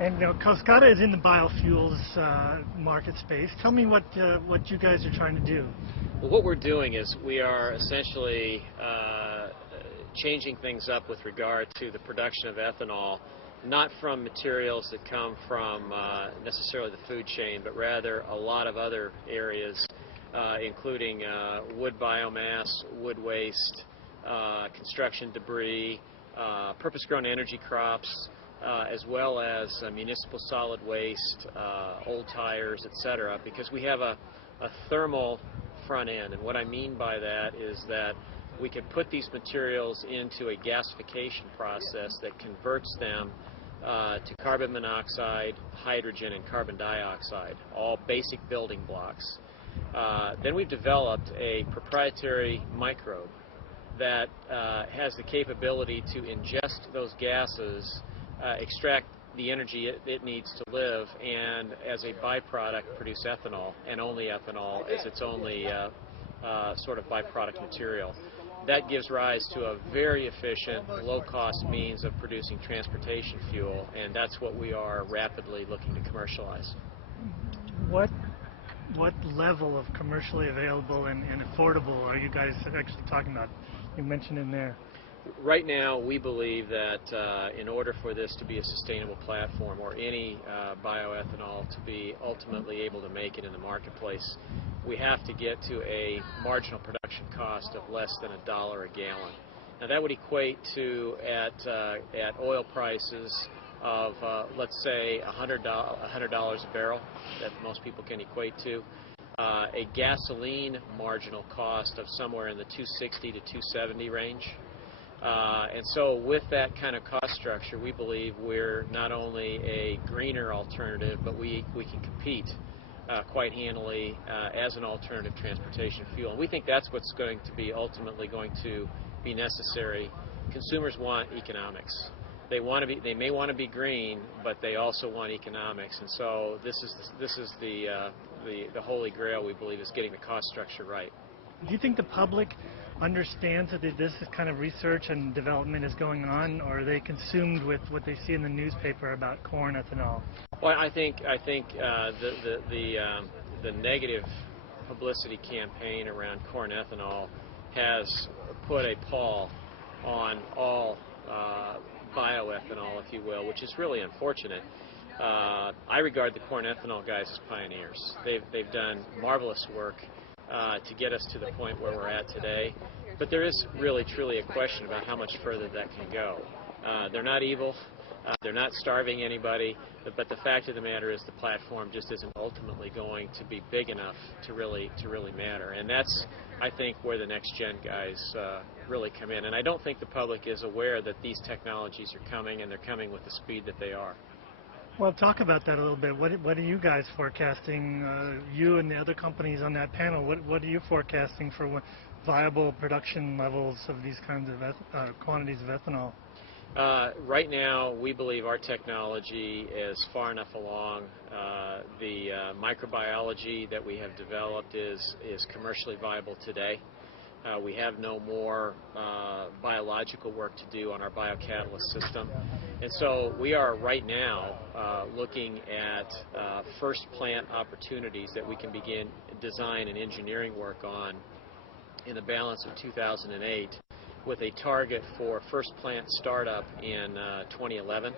And Coskata is in the biofuels market space. Tell me what you guys are trying to do. Well, what we're doing is we are essentially changing things up with regard to the production of ethanol, not from materials that come from necessarily the food chain, but rather a lot of other areas, including wood biomass, wood waste, construction debris, purpose-grown energy crops, as well as municipal solid waste, old tires, etc., because we have a thermal front end. And what I mean by that is that we could put these materials into a gasification process that converts them to carbon monoxide, hydrogen, and carbon dioxide, all basic building blocks. Then we've developed a proprietary microbe that has the capability to ingest those gases, extract the energy it needs to live, and as a byproduct produce ethanol, and only ethanol as its only sort of byproduct material. That gives rise to a very efficient, low-cost means of producing transportation fuel, and that's what we are rapidly looking to commercialize. What level of commercially available and affordable are you guys actually talking about? You mentioned in there. Right now, we believe that in order for this to be a sustainable platform, or any bioethanol to be ultimately able to make it in the marketplace, we have to get to a marginal production cost of less than $1 a gallon. Now that would equate to, at oil prices of, let's say, $100 a barrel, that most people can equate to, a gasoline marginal cost of somewhere in the $2.60 to $2.70 range. And so with that kind of cost structure, we believe we're not only a greener alternative, but we can compete quite handily as an alternative transportation fuel. And we think that's what's going to be ultimately going to be necessary. Consumers want economics. They may want to be green, but they also want economics. And so this is the holy grail, we believe, is getting the cost structure right. Do you think the public understands that this kind of research and development is going on, or are they consumed with what they see in the newspaper about corn ethanol? Well, I think the negative publicity campaign around corn ethanol has put a pall on all bioethanol, if you will, which is really unfortunate. I regard the corn ethanol guys as pioneers. They've done marvelous work to get us to the point where we're at today. But there is really, truly a question about how much further that can go. They're not evil. They're not starving anybody. But the fact of the matter is the platform just isn't ultimately going to be big enough to really matter. And that's, I think, where the next gen guys really come in. And I don't think the public is aware that these technologies are coming, and they're coming with the speed that they are. Well, talk about that a little bit. What are you guys forecasting, you and the other companies on that panel, what are you forecasting for viable production levels of these kinds of quantities of ethanol? Right now, we believe our technology is far enough along. The microbiology that we have developed is commercially viable today. We have no more biological work to do on our biocatalyst system. And so we are right now looking at first plant opportunities that we can begin design and engineering work on in the balance of 2008, with a target for first plant startup in 2011.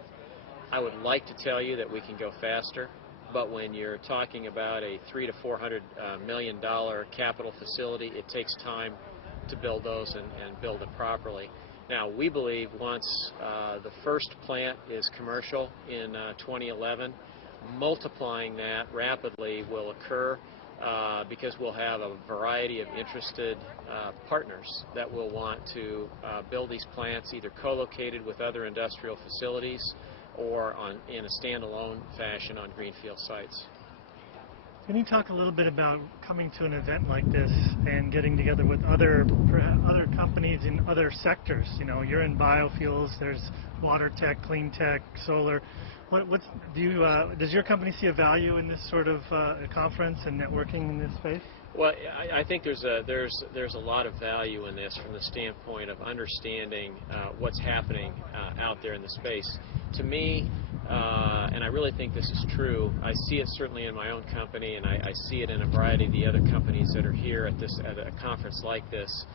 I would like to tell you that we can go faster, but when you're talking about a $300 to $400 million capital facility, it takes time to build those and build it properly. Now, we believe once the first plant is commercial in 2011, multiplying that rapidly will occur because we'll have a variety of interested partners that will want to build these plants either co-located with other industrial facilities or in a standalone fashion on greenfield sites. Can you talk a little bit about coming to an event like this and getting together with other companies in other sectors? You know, you're in biofuels, there's water tech, clean tech, solar. Does your company see a value in this sort of conference and networking in this space? Well, I think there's a lot of value in this from the standpoint of understanding what's happening out there in the space. To me, and I really think this is true. I see it certainly in my own company, and I see it in a variety of the other companies that are here at a conference like this.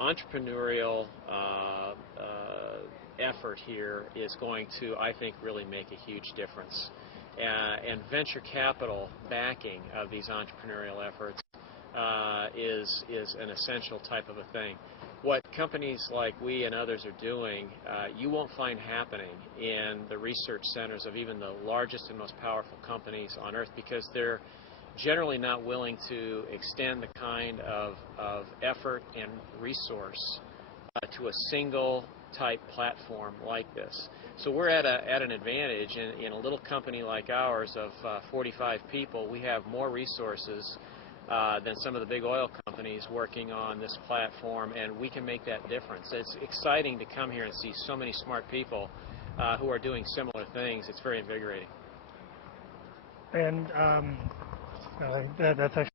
Entrepreneurial effort here is going to, I think, really make a huge difference. And venture capital backing of these entrepreneurial efforts is an essential type of a thing. What companies like we and others are doing, you won't find happening in the research centers of even the largest and most powerful companies on earth, because they're generally not willing to extend the kind of effort and resource to a single type platform like this. So we're at an advantage in a little company like ours of 45 people. We have more resources than some of the big oil companies working on this platform, and we can make that difference. It's exciting to come here and see so many smart people who are doing similar things. It's very invigorating. And that's actually